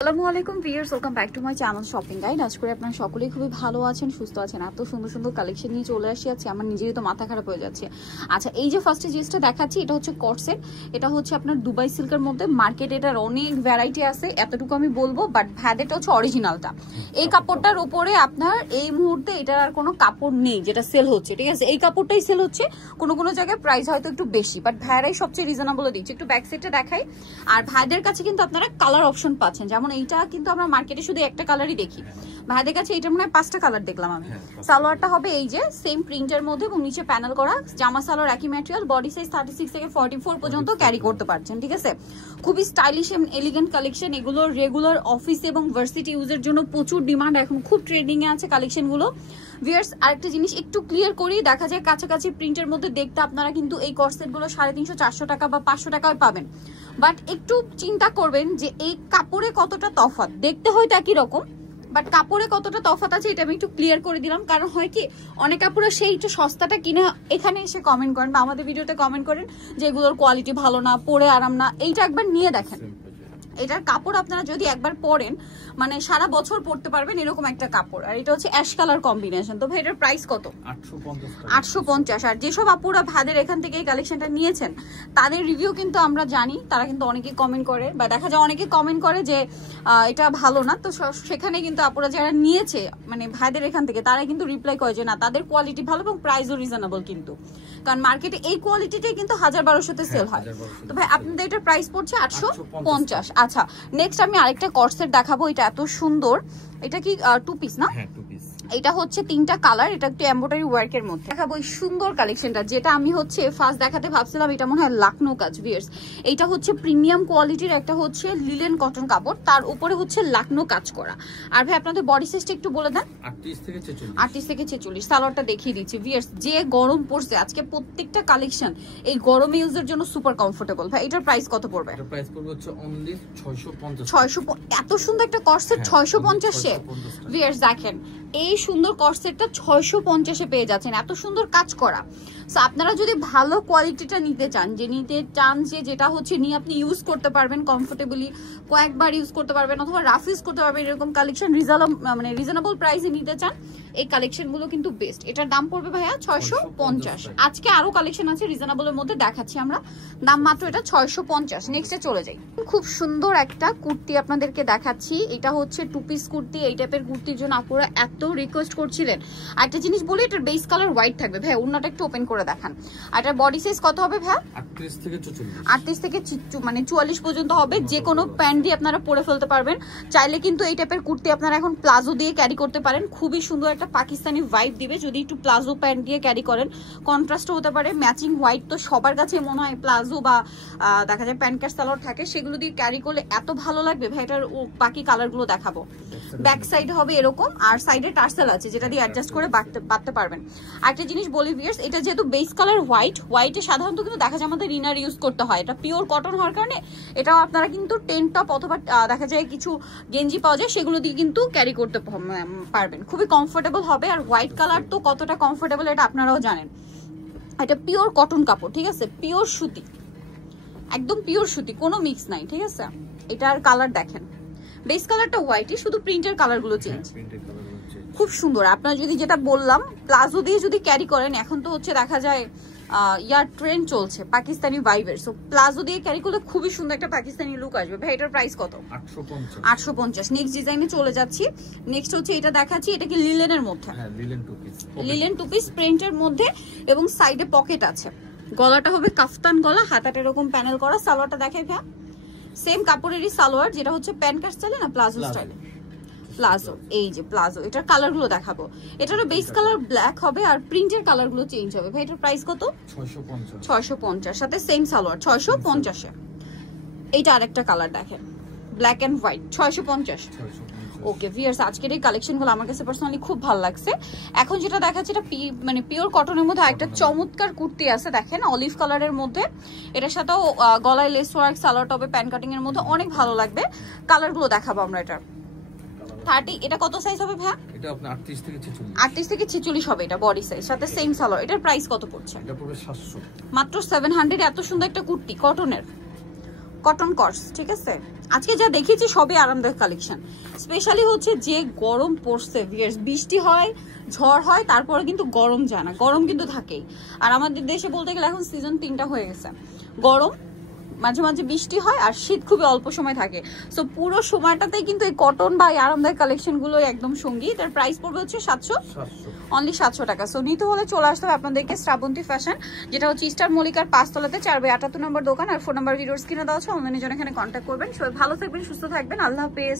আসসালামু আলাইকুম viewers, welcome back to my channel shopping guide. আজ করে আপনারা সকলেই খুবই ভালো আছেন, সুস্থ আছেন। এত সুন্দর সুন্দর কালেকশন নিয়ে চলে আসি আমার নিজেরই তো মাথা খারাপ হয়ে যাচ্ছে। আচ্ছা, এই যে ফার্স্টে জিনিসটা দেখাচ্ছি, এটা হচ্ছে কটসেট। এটা হচ্ছে আপনার দুবাই সিল্কের মধ্যে। মার্কেটে এটার অনেক ভ্যারাইটি আছে, এতটুকু আমি বলবো, বাট ভ্যাদেটা হচ্ছে অরিজিনালটা। এই কাপড়টার উপরে আপনার এই মুহূর্তে এটার আর কোনো কাপড় নেই যেটা সেল হচ্ছে, ঠিক আছে? এই কাপড়টাই সেল হচ্ছে। কোনো কোনো জায়গায় প্রাইস হয়তো একটু বেশি, বাট ভ্যারাই সবচেয়ে রিজনেবল দিচ্ছে। একটু ব্যাক সাইডটা দেখাই। আর ভাইদের কাছে কিন্তু আপনারা কালার অপশন পাচ্ছেন, যেমন এইটা কিন্তু আমরা মার্কেটে শুধু একটা কালারই দেখি, ভাইদের কাছে এইটা মনে হয় 5টা কালার দেখলাম আমি। সালোয়ারটা হবে এই যে সেম প্রিন্টের মধ্যে এবং নিচে প্যানেল করা। জামা সালোয়ার একই ম্যাটেরিয়াল, বডি সাইজ 36 থেকে 44 পর্যন্ত ক্যারি করতে পারছেন, ঠিক আছে? খুবই স্টাইলিশ এবং এলিগেন্ট কালেকশন। এগুলো রেগুলার অফিস এবং ভার্সিটি ইউজের জন্য প্রচুর ডিমান্ড, এখন খুব ট্রেন্ডিং এ আছে কালেকশনগুলো। ভিউয়ার্স, আরেকটা জিনিস একটু ক্লিয়ার করি, দেখা যায় কাছাকাছি প্রিন্টের মধ্যে দেখতে আপনারা কিন্তু এই কর্সেটগুলো 350-400 টাকা বা 500 টাকায় পাবেন। বাট একটু চিন্তা করবেন যে এই কাপড়ে কতটা তফাৎ। দেখতে হয়তো একই রকম, বাট কাপড়ে কতটা তফাৎ আছে এটা আমি একটু ক্লিয়ার করে দিলাম। কারণ হয় কি, অনেক কাপড়ে সেই একটু সস্তাটা কিনে এখানে এসে কমেন্ট করেন বা আমাদের ভিডিওতে কমেন্ট করেন যে এগুলোর কোয়ালিটি ভালো না, পরে আরাম না। এইটা একবার নিয়ে দেখেন, এটার কাপড় আপনারা যদি একবার পরেন মানে সারা বছর পরতে পারবেন এরকম একটা কাপড়। আর এটা হচ্ছে অ্যাশ কালার কম্বিনেশন। তো ভাই এটার প্রাইস কত? 850। আর যেসব আপুরা ভাদের এখান থেকে এই কালেকশনটা নিয়েছেন তাদের রিভিউ কিন্তু আমরা জানি, তারা কিন্তু অনেকে কমেন্ট করে বা দেখা যায় অনেকে কমেন্ট করে যে এটা ভালো না। তো সেখানে কিন্তু আপুরা যারা নিয়েছে মানে ভাইদের এখান থেকে তারা কিন্তু রিপ্লাই করে যে না, তাদের কোয়ালিটি ভালো এবং প্রাইসও রিজনেবল। কিন্তু কারণ মার্কেটে এই কোয়ালিটিটাই কিন্তু 1000-1200-তে সেল হয়। তো ভাই আপনাদের এটার প্রাইস পড়ছে 850। আচ্ছা, নেক্সট আমি আরেকটা কর্সেট দেখাবো। এটা এত সুন্দর। এটা কি টু পিস না? হ্যাঁ, টু পিস। এটা হচ্ছে 3টা কালার, এটা একটু এমব্রয়ডারি ওয়ার্কের মধ্যে। দেখাবো এই সুন্দর কালেকশনটা, যেটা আমি হচ্ছে ফার্স্ট দেখাতে ভাবছিলাম এটা মনে হয় লাকনো কাজ। ভিউয়ার্স, এটা হচ্ছে প্রিমিয়াম কোয়ালিটির একটা হচ্ছে লিলেন কটন কাপড়, তার উপরে হচ্ছে লাকনো কাজ করা। আর ভাই আপনাদের বডি সাইজটা একটু বলে দেন। 38 থেকে 46। সালোয়ারটা দেখিয়ে দিচ্ছি। ভিউয়ার্স, যে গরম পড়ছে আজকে, প্রত্যেকটা কালেকশন এই গরমে ইউজের জন্য সুপার কমফোর্টেবল। ভাই এটার প্রাইস কত পড়বে? এটার প্রাইস পড়বে হচ্ছে অনলি 650। এত সুন্দর একটা কর্সেট 650-এ। ভিউয়ার্স দেখেন, এই সুন্দর কর্সেটটা 650-এ পেয়ে যাচ্ছেন, এত সুন্দর কাজ করা। সো আপনারা যদি ভালো কোয়ালিটিটা নিতে চান, যেটা হচ্ছে নিয়ে আপনি ইউজ করতে পারবেন কমফোর্টেবলি, কয়েকবার ইউজ করতে পারবেন অথবা রাফ ইউজ করতে পারবেন, এরকম কালেকশন মানে রিজনেবল প্রাইসে নিতে চান, এই কালেকশনগুলো কিন্তু বেস্ট। এটার দাম পড়বে ভাইয়া 650। আজকে আরো কালেকশন আছে রিজনেবলের মধ্যে, দেখাচ্ছি আমরা। দাম মাত্র এটা 650। নেক্সটে চলে যাই। খুব সুন্দর একটা কুর্তি আপনাদেরকে দেখাচ্ছি। এটা হচ্ছে টু পিস কুর্তি। এই টাইপের কুর্তির জন্য আপনারা এত রিকোয়েস্ট করছিলেন। একটা জিনিস বলি, এটার বেস কালার হোয়াইট থাকবে। ভাই ওন্নাটা একটু ওপেন করে দেখান। আর এটার বডি সাইজ কত হবে ভাই? 38 থেকে 44। 38 থেকে মানে 44 পর্যন্ত হবে। যে কোনো প্যান্ট দিয়ে আপনারা পরে ফেলতে পারবেন। চাইলে কিন্তু এই টাইপের কুর্তি আপনারা এখন প্লাজো দিয়ে ক্যারি করতে পারেন। খুবই সুন্দর একটা পাকিস্তানি ভাইব দিবে যদি একটু প্লাজো প্যান্ট দিয়ে ক্যারি করেন। কন্ট্রাস্টও হতে পারে। ম্যাচিং হোয়াইট তো সবার কাছে মনে হয় প্লাজো বা দেখা যায় প্যান্ট কাট সালোয়ার থাকে, সেগুলো দিয়ে ক্যারি করলে এত ভালো লাগবে। ভাই এটার বাকি কালারগুলো দেখাবো। ব্যাক সাইড হবে এরকম, আর সাইডে টার্সেল আছে যেটা দিয়ে অ্যাডজাস্ট করে বাঁধতে পারবেন। আরেকটা জিনিস বলি ভিউয়ার্স, এটা যেহেতু বেস কালার হোয়াইটে সাধারণত কিন্তু দেখা যায় আমাদের ইনার ইউজ করতে হয়। এটা পিওর কটন হওয়ার কারণে এটাও আপনারা কিন্তু টেন টপ অথবা দেখা যায় কিছু গেঞ্জি পাওয়া যায়, সেগুলো দিয়ে কিন্তু ক্যারি করতে পারবেন। খুবই কমফোর্টেবল হবে। আর হোয়াইট কালার তো কতটা কমফোর্টেবল এটা আপনারাও জানেন। এটা পিওর কটন কাপড়, ঠিক আছে? পিওর সুতি, একদম পিওর সুতি, কোনো মিক্স নাই, ঠিক আছে? এটার কালার দেখেন, বেস কালারটা হোয়াইটই, শুধু প্রিন্টের কালারগুলো চেঞ্জ। খুব সুন্দর। আপনারা যদি যেটা বললাম প্লাজো দিয়ে যদি ক্যারি করেন, এখন তো হচ্ছে দেখা যায় ইয়ার ট্রেন্ড চলছে পাকিস্তানি ভাইবের, সো প্লাজো দিয়ে ক্যারি করলে খুবই সুন্দর একটা পাকিস্তানি লুক আসবে। ভাই এটার প্রাইস কত? 850। নেক্সট ডিজাইনে চলে যাচ্ছি। নেক্সট হচ্ছে এটা দেখাচ্ছি, এটা কি লিলেনের মধ্যে? হ্যাঁ, লিলেন টু পিস প্রিন্টের মধ্যে এবং সাইডে পকেট আছে। গলাটা হবে কাফতান গলা, হাতাটা এরকম প্যানেল করা। সালোয়ারটা দেখাই ভাই, সেম কাপড়েরই সালোয়ার, যেটা হচ্ছে প্যান্ট কাট স্টাইলে না প্লাজো স্টাইলে। প্লাজো, এই যে প্লাজো। এটার কালারগুলো দেখাবো। এটারও বেস কালার ব্ল্যাক হবে আর প্রিন্টের কালারগুলো চেঞ্জ হবে। ভাই এটার প্রাইস কত? 650। সাথে সেম সালোয়ার 650-এ। এইটা আরেকটা কালার দেখেন, black and white, 650। Okay viewers, আজকের এই কালেকশনগুলো আমার কাছে পার্সোনালি খুব ভালো লাগছে। এখন যেটা দেখাচ্ছে এটা মানে পিওর কটনের মধ্যে একটা চমৎকার কুর্তি আছে, দেখেন অলিভ কালারের মধ্যে। এটার সাথেও গলায় লেস ওয়ার্ক, সালোয়ার টপে প্যান্ট কাটিং এর মধ্যে অনেক ভালো লাগবে। কালারগুলো দেখাবো আমরা। এটা 30, এটা কত সাইজ হবে ভাই? এটা আপনার 38 থেকে 46। 38 থেকে 46 হবে এটা বডি সাইজ, সাথে সেম সালোয়ার। এটার প্রাইস কত পড়ছে? এটা পড়বে 700, মাত্র 700। এত সুন্দর একটা কুর্তি কটনের, কটন কটস, ঠিক আছে? আজকে যা দেখেছি সবই আরামদায়ক কালেকশন। স্পেশালি হচ্ছে যে গরম পড়ছে, বৃষ্টি হয়, ঝড় হয়, তারপরে কিন্তু গরম যায় না, গরম কিন্তু থাকেই। আর আমাদের দেশে বলতে গেলে এখন সিজন 3টা হয়ে গেছে, গরম, মাঝে মাঝে বৃষ্টি হয়, আর শীত খুবই অল্প সময় থাকে। সো পুরো সময়টাতেই কিন্তু এই কটন বা এই আরামদায়ক কালেকশনগুলো একদম সঙ্গী। তার প্রাইস পড়বে হচ্ছে 700, অনলি 700 টাকা। সো নিতে হলে চলে আসতে হবে আপনাদেরকে শ্রাবন্তী ফ্যাশন, যেটা হচ্ছে ইস্টার মল্লিকার 5 তলাতে 4/78 নম্বর দোকান। আর ফোন নাম্বার ভিডিওর স্ক্রিনে দেওয়া আছে, অনলাইনে জন্য এখানে কন্ট্যাক্ট করবেন। সবাই ভালো থাকবেন, সুস্থ থাকবেন, আল্লাহ হাফেজ।